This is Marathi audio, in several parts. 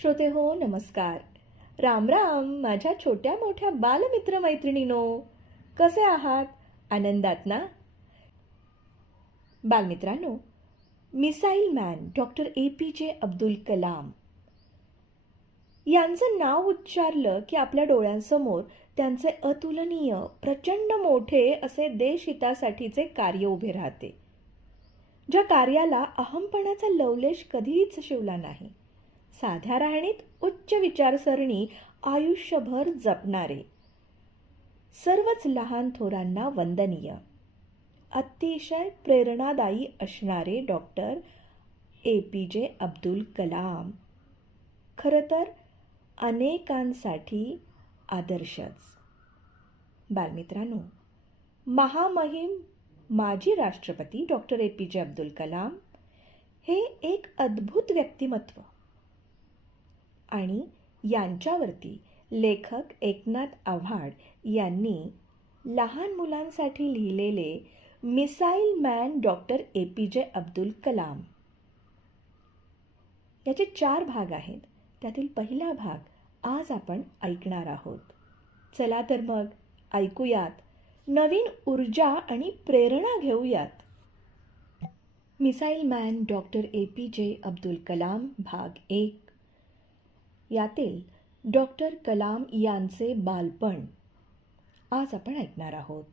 श्रोते हो नमस्कार. राम राम माझ्या छोट्या मोठ्या बालमित्र मैत्रिणीनो, कसे आहात? आनंदात ना? बालमित्रांनो, missile man doctor APJ Abdul Kalam यांचं नाव उच्चारलं की आपल्या डोळ्यांसमोर त्यांचे अतुलनीय प्रचंड मोठे असे देशहितासाठीचे कार्य उभे राहते, ज्या कार्याला अहंपणाचा लवलेश कधीच शिवला नाही. साध्या राहणीत उच्च विचारसरणी आयुष्यभर जपणारे, सर्वच लहान थोरांना वंदनीय, अतिशय प्रेरणादायी असणारे डॉक्टर APJ अब्दुल कलाम खरं तर अनेकांसाठी आदर्शच. बालमित्रांनो, महामहिम माजी राष्ट्रपती डॉक्टर APJ अब्दुल कलाम हे एक अद्भुत व्यक्तिमत्व आणि यांच्यावरती लेखक एकनाथ आव्हाड यांनी लहान मुलांसाठी लिहिलेले missile man doctor APJ Abdul Kalam याचे 4 भाग आहेत. त्यातील पहिला भाग आज आपण ऐकणार आहोत. चला तर मग ऐकूयात, नवीन ऊर्जा आणि प्रेरणा घेऊयात. Missile man doctor APJ Abdul Kalam भाग 1. यातील डॉक्टर कलाम यांचे बालपण आज आपण ऐकणार आहोत.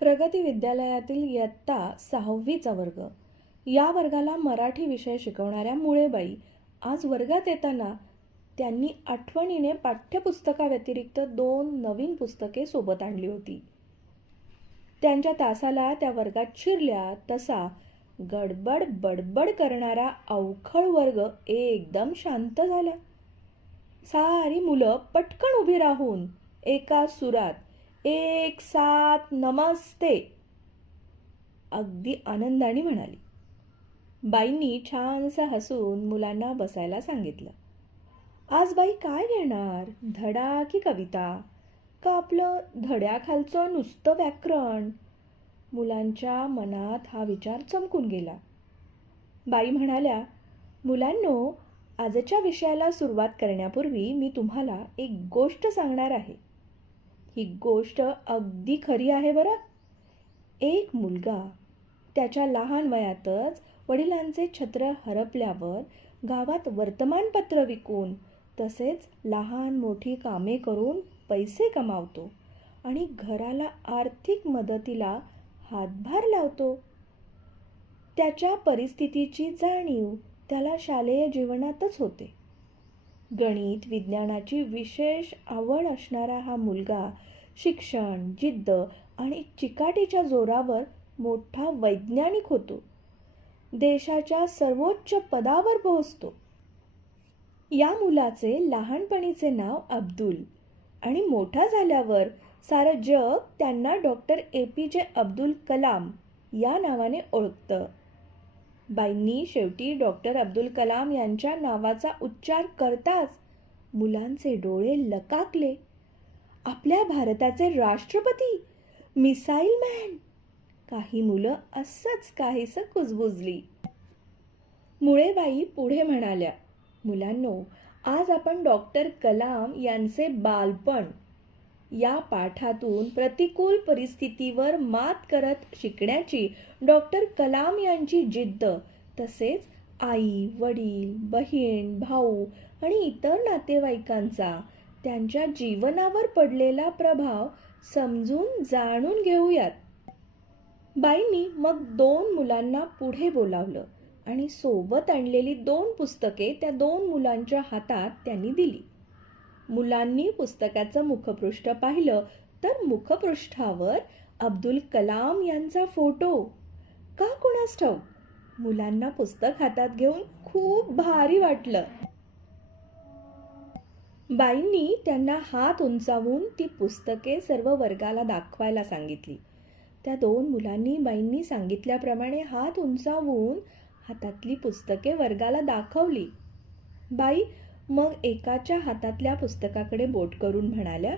प्रगती विद्यालयातील इयत्ता 6वीचा वर्ग या वर्गाला मराठी विषय शिकवणाऱ्या मुळेबाई आज वर्गात येताना त्यांनी आठवणीने पाठ्यपुस्तकाव्यतिरिक्त 2 नवीन पुस्तके सोबत आणली होती. त्यांच्या तासाला त्या वर्गात शिरल्या तसा गडबड बडबड करणारा अवखळ वर्ग एकदम शांत झाला. सारी मुलं पटकन उभी राहून एका सुरात 1 7 नमस्ते अगदी आनंदाने म्हणाली. बाईंनी छानसं हसून मुलांना बसायला सांगितलं. आज बाई काय घेणार, धडा की कविता, का आपलं धड्याखालचं नुसतं व्याकरण? मुलांच्या मनात हा विचार चमकून गेला. बाई म्हणाल्या, मुलांनो, आजच्या विषयाला सुरुवात करण्यापूर्वी मी तुम्हाला एक गोष्ट सांगणार आहे. ही गोष्ट अगदी खरी आहे बरं. एक मुलगा त्याच्या लहान वयातच वडिलांचे छत्र हरपल्यावर गावात वर्तमानपत्र विकून तसेच लहान मोठी कामे करून पैसे कमावतो आणि घराला आर्थिक मदतीला हातभार लावतो. त्याच्या परिस्थितीची जाणीव त्याला शालेय जीवनातच होते. गणित विज्ञानाची विशेष आवड असणारा हा मुलगा शिक्षण, जिद्द आणि चिकाटीच्या जोरावर मोठा वैज्ञानिक होतो. देशाच्या सर्वोच्च पदावर पोहोचतो. या मुलाचे लहानपणीचे नाव अब्दुल आणि मोठा झाल्यावर सारं जग त्यांना डॉक्टर APJ अब्दुल कलाम या नावाने ओळखतं. बाईंनी शेवटी डॉक्टर अब्दुल कलाम यांच्या नावाचा उच्चार करताच मुलांचे डोळे लकाकले. आपल्या भारताचे राष्ट्रपती, मिसाईल मॅन! काही मुलं असंच काहीसं कुजबुजली. मुळेबाई पुढे म्हणाल्या, मुलांनो, आज आपण डॉक्टर कलाम यांचे बालपण या पाठातून प्रतिकूल परिस्थितीवर मात करत शिकण्याची डॉक्टर कलाम यांची जिद्द, तसेच आई, वडील, बहीण, भाऊ आणि इतर नातेवाईकांचा त्यांच्या जीवनावर पडलेला प्रभाव समजून जाणून घेऊयात. बाईंनी मग 2 मुलांना पुढे बोलावलं आणि सोबत आणलेली 2 पुस्तके त्या 2 मुलांच्या हातात त्यांनी दिली. मुलांनी पुस्तकाचं मुखपृष्ठ पाहिलं तर मुखपृष्ठावर अब्दुल कलाम यांचा फोटो. का कुणास ठाऊक, मुलांना पुस्तक हातात घेऊन खूप भारी वाटलं. बाईंनी त्यांना हात उंचावून ती पुस्तके सर्व वर्गाला दाखवायला सांगितली. त्या 2 मुलांनी बाईंनी सांगितल्याप्रमाणे हात उंचावून हातातली पुस्तके वर्गाला दाखवली. बाई मग एकाच्या हातातल्या पुस्तकाकडे बोट करून म्हणाल्या,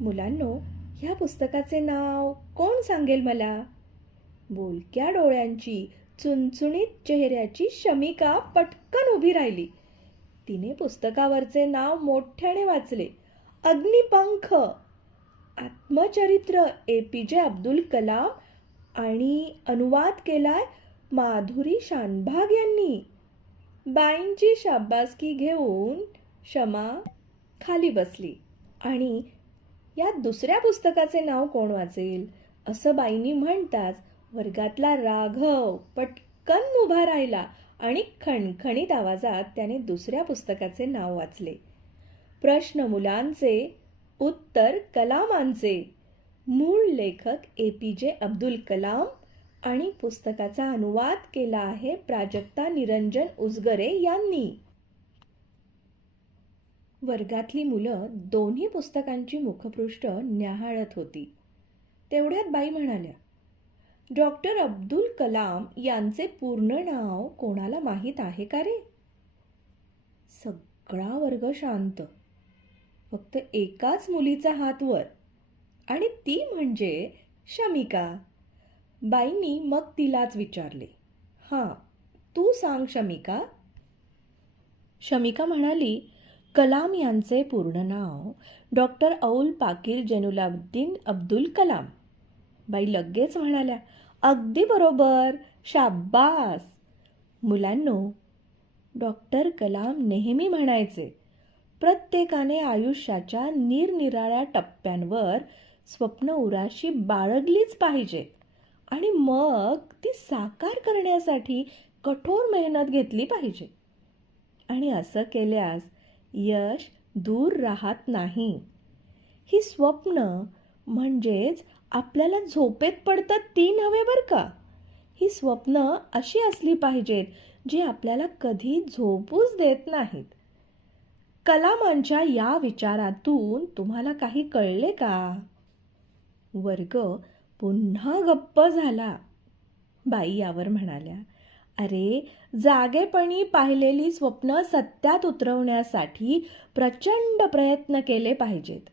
मुलांनो, ह्या पुस्तकाचे नाव कोण सांगेल मला? बोलक्या डोळ्यांची चुणचुणीत चेहऱ्याची शमिका पटकन उभी राहिली. तिने पुस्तकावरचे नाव मोठ्याने वाचले. अग्निपंख, आत्मचरित्र APJ अब्दुल कलाम आणि अनुवाद केलाय माधुरी शानभाग यांनी. बाईंची शाबासकी घेऊन शमा खाली बसली आणि या दुसऱ्या पुस्तकाचे नाव कोण वाचेल असं बाईंनी म्हणताच वर्गातला राघव पटकन उभा राहिला आणि खणखणीत आवाजात त्याने दुसऱ्या पुस्तकाचे नाव वाचले. प्रश्न मुलांचे, उत्तर कलामांचे. मूळ लेखक APJ अब्दुल कलाम आणि पुस्तकाचा अनुवाद केला आहे प्राजक्ता निरंजन उजगरे यांनी. वर्गातली मुलं दोन्ही पुस्तकांची मुखपृष्ठ न्याहाळत होती. तेवढ्यात बाई म्हणाल्या, डॉक्टर अब्दुल कलाम यांचे पूर्ण नाव कोणाला माहीत आहे का रे? सगळा वर्ग शांत. फक्त एकाच मुलीचा हात वर आणि ती म्हणजे शमिका. बाईंनी मग तिलाच विचारले, हां तू सांग शमिका. शमिका म्हणाली, कलाम यांचे पूर्ण नाव डॉक्टर औल पाकीर जैनुलाब्दीन अब्दुल कलाम. बाई लगेच म्हणाल्या, अगदी बरोबर, शाब्बास. मुलांनो, डॉक्टर कलाम नेहमी म्हणायचे, प्रत्येकाने आयुष्याच्या निरनिराळ्या टप्प्यांवर स्वप्न उराशी बाळगलीच पाहिजे आणि मग ती साकार करण्यासाठी कठोर मेहनत घेतली पाहिजे. आणि असं केल्यास यश दूर राहत नाही. ही स्वप्न म्हणजेच आपल्याला झोपेत पडतात ती नव्हे बरं का. ही स्वप्न अशी असली पाहिजेत जी आपल्याला कधी झोपूच देत नाहीत. कलामांच्या या विचारातून तुम्हाला काही कळले का? वर्ग पुन्हा गप्प झाला. बाई यावर म्हणाल्या, अरे जागेपणी पाहिलेली स्वप्न सत्यात उतरवण्यासाठी प्रचंड प्रयत्न केले पाहिजेत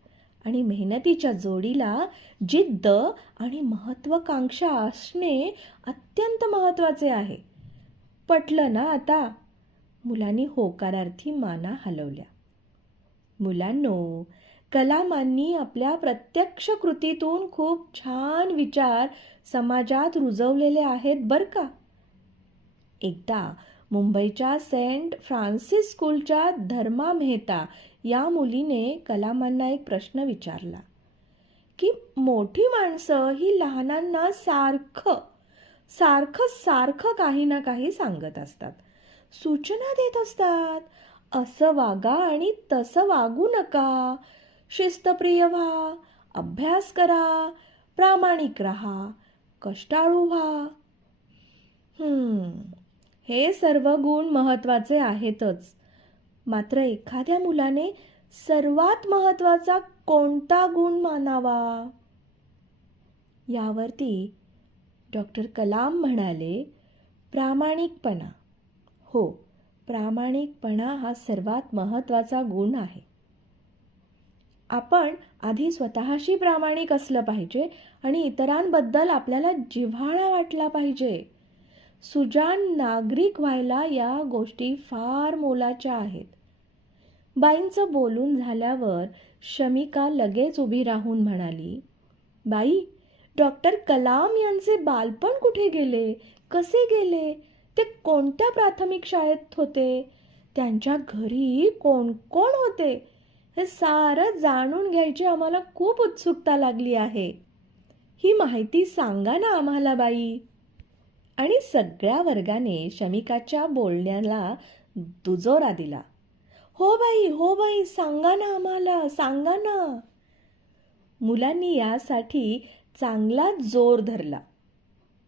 आणि मेहनतीच्या जोडीला जिद्द आणि महत्त्वाकांक्षा असणे अत्यंत महत्त्वाचे आहे. पटलं ना आता? मुलांनी होकारार्थी माना हलवल्या. मुलांनो, कलामांनी आपल्या प्रत्यक्ष कृतीतून खूप छान विचार समाजात रुजवलेले आहेत बरं का. एकदा मुंबईच्या सेंट फ्रान्सिस स्कूलच्या धर्मा मेहता या मुलीने कलामांना एक प्रश्न विचारला की मोठी माणसं ही लहानांना सारखं काही ना काही सांगत असतात, सूचना देत असतात. असं वागा आणि तसं वागू नका, शिस्तप्रिय व्हा, अभ्यास करा, प्रामाणिक राहा, कष्टाळू व्हा. हे सर्व गुण महत्त्वाचे आहेतच. मात्र एखाद्या मुलाने सर्वात महत्त्वाचा कोणता गुण मानावा? यावरती डॉक्टर कलाम म्हणाले, प्रामाणिकपणा. हो, प्रामाणिकपणा हा सर्वात महत्त्वाचा गुण आहे. आपण आधी स्वतःशी प्रामाणिक असलं पाहिजे आणि इतरांबद्दल आपल्याला जिव्हाळा वाटला पाहिजे. सुजाण नागरिक व्हायला या गोष्टी फार मोलाच्या आहेत. बाईंचं बोलून झाल्यावर शमिका लगेच उभी राहून म्हणाली, बाई, डॉक्टर कलाम यांचे बालपण कुठे गेले, कसे गेले, ते कोणत्या प्राथमिक शाळेत होते, त्यांच्या घरी कोण कोण होते, हे सारं जाणून घ्यायची आम्हाला खूप उत्सुकता लागली आहे. ही माहिती सांगा ना आम्हाला बाई. आणि सगळ्या वर्गाने शमिकाच्या बोलण्याला दुजोरा दिला. हो बाई, सांगा ना आम्हाला, सांगा ना. मुलांनी यासाठी चांगला जोर धरला.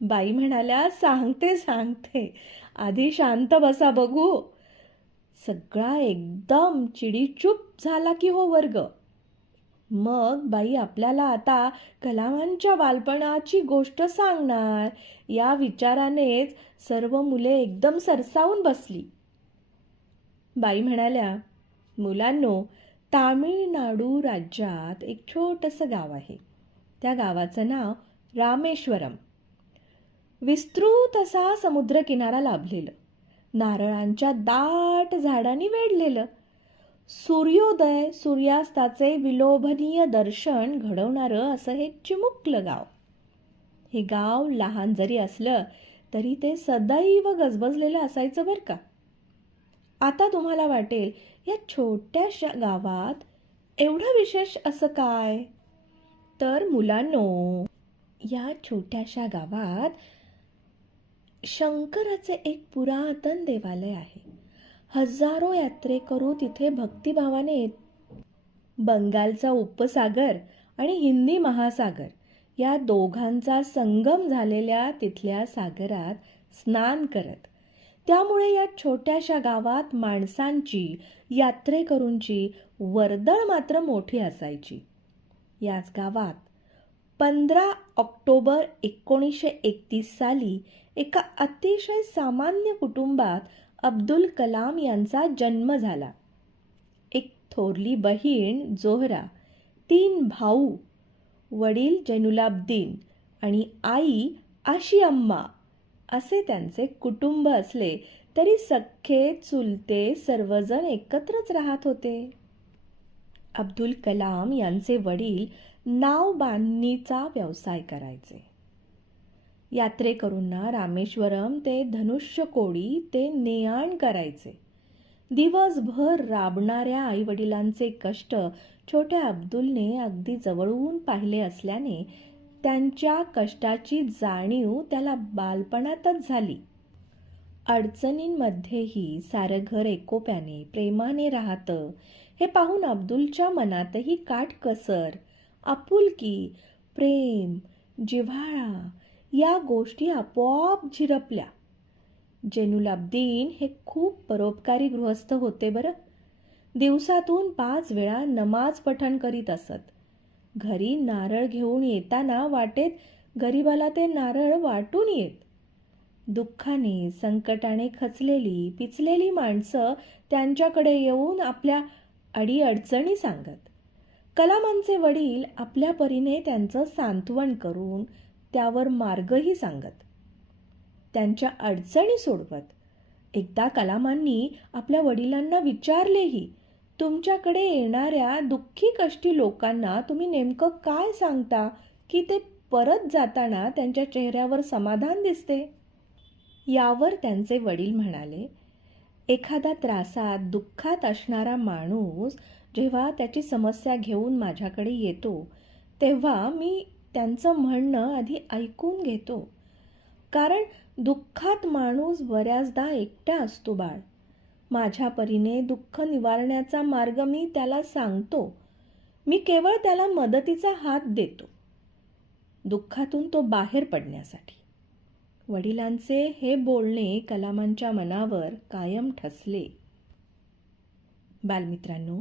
बाई म्हणाल्या, सांगते, आधी शांत बसा बघू. सगळा एकदम चिडीचूप झाला की हो वर्ग. मग बाई आपल्याला आता कलामांच्या बालपणाची गोष्ट सांगणार या विचारानेच सर्व मुले एकदम सरसावून बसली. बाई म्हणाल्या, मुलांनो, तामिळनाडू राज्यात एक छोटंसं गाव आहे. त्या गावाचं नाव रामेश्वरम. विस्तृत असा समुद्रकिनारा लाभलेलं, नारळांच्या दाट झाडांनी वेढलेलं, सूर्योदय सूर्यास्ताचे विलोभनीय दर्शन घडवणारं असं हे चिमुकलं गाव. हे गाव लहान जरी असलं तरी ते सदैव गजबजलेलं असायचं बरं का. आता तुम्हाला वाटेल, या छोट्याशा गावात एवढं विशेष असं काय? तर मुलांनो, या छोट्याशा गावात शंकराचे एक पुरातन देवालय आहे. हजारो यात्रेकरू तिथे भक्तिभावाने येत. बंगालचा उपसागर आणि हिंदी महासागर या दोघांचा संगम झालेल्या तिथल्या सागरात स्नान करत. त्यामुळे या छोट्याशा गावात माणसांची, यात्रेकरूंची वर्दळ मात्र मोठी असायची. याच गावात 15 ऑक्टोबर 1931 साली एका अतिशय सामान्य कुटुंबात अब्दुल कलाम यांचा जन्म झाला. एक थोरली बहीण जोहरा, 3 भाऊ, वडील जैनुलाब्दीन आणि आई आशिअम्मा असे त्यांचे कुटुंब असले तरी सख्खे चुलते सर्वजण एकत्रच राहत होते. अब्दुल कलाम यांचे वडील नावबांधणीचा व्यवसाय करायचे. यात्रेकरूंना रामेश्वरम ते धनुष्यकोडी ते नेआण करायचे. दिवसभर राबणाऱ्या आईवडिलांचे कष्ट छोट्या अब्दुलने अगदी जवळून पाहिले असल्याने त्यांच्या कष्टाची जाणीव त्याला बालपणातच झाली. अडचणींमध्येही सारं घर एकोप्याने प्रेमाने राहतं हे पाहून अब्दुलच्या मनातही काटकसर, आपुलकी, प्रेम, जिव्हाळा या गोष्टी आपोआप झिरपल्या. जैनुलाब्दीन हे खूप परोपकारी गृहस्थ होते बरं. दिवसातून 5 वेळा नमाज पठण करीत असत. घरी नारळ घेऊन येताना वाटेत गरिबाला ते नारळ वाटून येत. दुःखाने, संकटाने खचलेली, पिचलेली माणसं त्यांच्याकडे येऊन आपल्या अडीअडचणी सांगत. कलामांचे वडील आपल्या परीने त्यांचं सांत्वन करून त्यावर मार्गही सांगत, त्यांच्या अडचणी सोडवत. एकदा कलामांनी आपल्या वडिलांना विचारलेही, तुमच्याकडे येणाऱ्या दुःखी कष्टी लोकांना तुम्ही नेमकं काय सांगता की ते परत जाताना त्यांच्या चेहऱ्यावर समाधान दिसते? यावर त्यांचे वडील म्हणाले, एखादा त्रासात, दुःखात असणारा माणूस जेव्हा त्याची समस्या घेऊन माझ्याकडे येतो तेव्हा मी त्यांचं म्हणणं आधी ऐकून घेतो. कारण दुःखात माणूस बऱ्याचदा एकटा असतो बाळ. माझ्या परीने दुःख निवारण्याचा मार्ग मी त्याला सांगतो. मी केवळ त्याला मदतीचा हात देतो, दुःखातून तो बाहेर पडण्यासाठी. वडिलांचे हे बोलणे कलामांच्या मनावर कायम ठसले. बालमित्रांनो,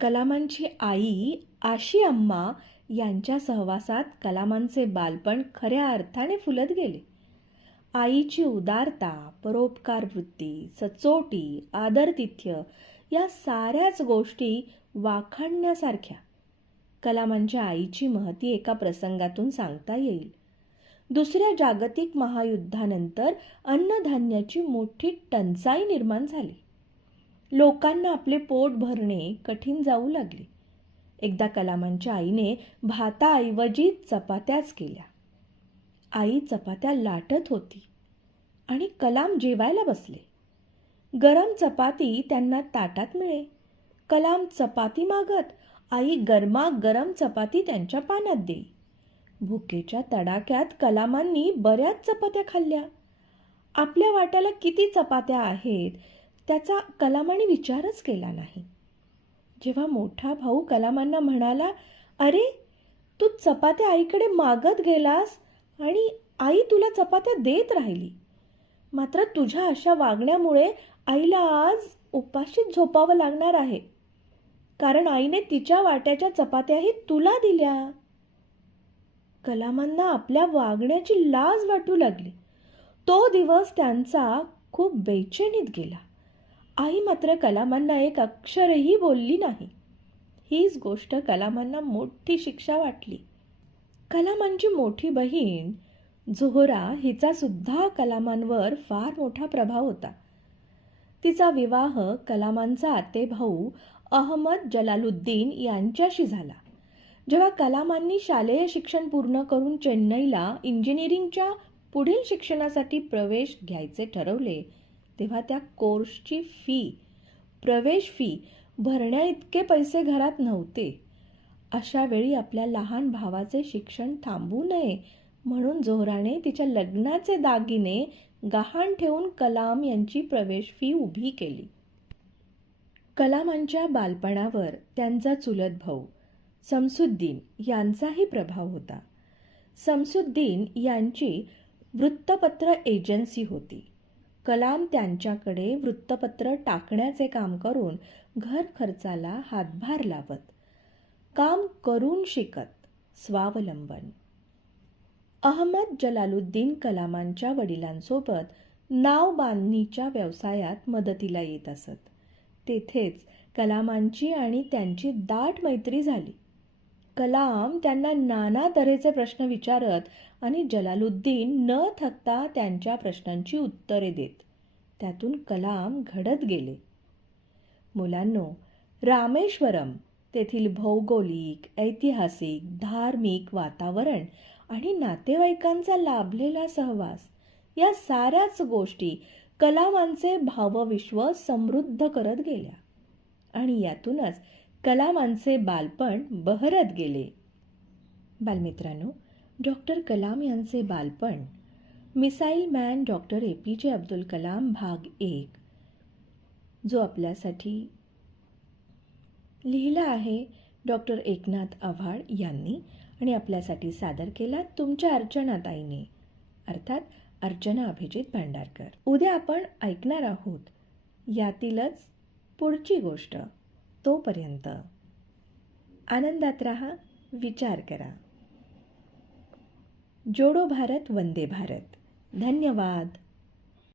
कलामांची आई आशिअम्मा यांच्या सहवासात कलामांचे बालपण खऱ्या अर्थाने फुलत गेले. आईची उदारता, परोपकार वृत्ती, सचोटी, आदरातिथ्य या साऱ्याच गोष्टी वाखाणण्यासारख्या. कलामांच्या आईची महती एका प्रसंगातून सांगता येईल. दुसऱ्या जागतिक महायुद्धानंतर अन्नधान्याची मोठी टंचाई निर्माण झाली. लोकांना आपले पोट भरणे कठीण जाऊ लागले. एकदा कलामांच्या आईने भाताऐवजी चपात्याच केल्या. आई चपात्या लाटत होती आणि कलाम जेवायला बसले. गरम चपाती त्यांना ताटात मिळे. कलाम चपाती मागत, आई गरमागरम चपाती त्यांच्या पानात देई. भुकेच्या तडाख्यात कलामांनी बऱ्याच चपात्या खाल्ल्या. आपल्या वाट्याला किती चपात्या आहेत त्याचा कलामांनी विचारच केला नाही. जेव्हा मोठा भाऊ कलामांना म्हणाला, अरे तू चपात्या आईकडे मागत गेलास आणि आई तुला चपात्या देत राहिली, मात्र तुझ्या अशा वागण्यामुळे आईला आज उपाशीच झोपावं लागणार आहे, कारण आईने तिच्या वाट्याच्या चपात्याही तुला दिल्या. कलामांना आपल्या वागण्याची लाज वाटू लागली. तो दिवस त्यांचा खूप बेचैनीत गेला. आई मात्र कलामांना एक अक्षरही बोलली नाही. हीच गोष्ट कलामांना मोठी शिक्षा वाटली. कलामांची मोठी बहीण झोहरा हिचा सुद्धा कलामांवर फार मोठा प्रभाव होता. तिचा विवाह कलामांचा आतेभाऊ अहमद जलालुद्दीन यांच्याशी झाला. जेव्हा कलामांनी शालेय शिक्षण पूर्ण करून चेन्नईला इंजिनिअरिंगच्या पुढील शिक्षणासाठी प्रवेश घ्यायचे ठरवले, तेव्हा त्या कोर्सची प्रवेश फी भरण्याइतके पैसे घरात नव्हते. अशा वेळी आपल्या लहान भावाचे शिक्षण थांबू नये म्हणून झोहराने तिच्या लग्नाचे दागिने गहाण ठेवून कलाम यांची प्रवेश फी उभी केली. कलामांच्या बालपणावर त्यांचा चुलत भाऊ समसुद्दीन यांचाही प्रभाव होता. समसुद्दीन यांची वृत्तपत्र एजन्सी होती. कलाम त्यांच्याकडे वृत्तपत्र टाकण्याचे काम करून घर खर्चाला हातभार लावत. काम करून शिकत स्वावलंबन. अहमद जलालुद्दीन कलामांच्या वडिलांसोबत नाव बांधणीच्या व्यवसायात मदतीला येत असत. तेथेच कलामांची आणि त्यांची दाट मैत्री झाली. कलाम त्यांना नाना तऱ्हेचे प्रश्न विचारत आणि जलालुद्दीन न थकता त्यांच्या प्रश्नांची उत्तरे देत. त्यातून कलाम घडत गेले. मुलांनो, रामेश्वरम तेथील भौगोलिक, ऐतिहासिक, धार्मिक वातावरण आणि नातेवाईकांचा लाभलेला सहवास या साऱ्याच गोष्टी कलामांचे भावविश्व समृद्ध करत गेल्या आणि यातूनच कलामांचे बालपण बहरत गेले. बालमित्रांनो, डॉक्टर कलाम यांचे बालपण missile man doctor APJ Abdul Kalam भाग 1 जो आपल्यासाठी लिहिला आहे डॉक्टर एकनाथ आव्हाड यांनी आणि आपल्यासाठी सादर केला तुमच्या अर्चनाताईने, अर्थात अर्चना अभिजित भांडारकर. उद्या आपण ऐकणार आहोत यातीलच पुढची गोष्ट. तोपर्यंत आनंदात राहा, विचार करा. जोडो भारत, वंदे भारत. धन्यवाद.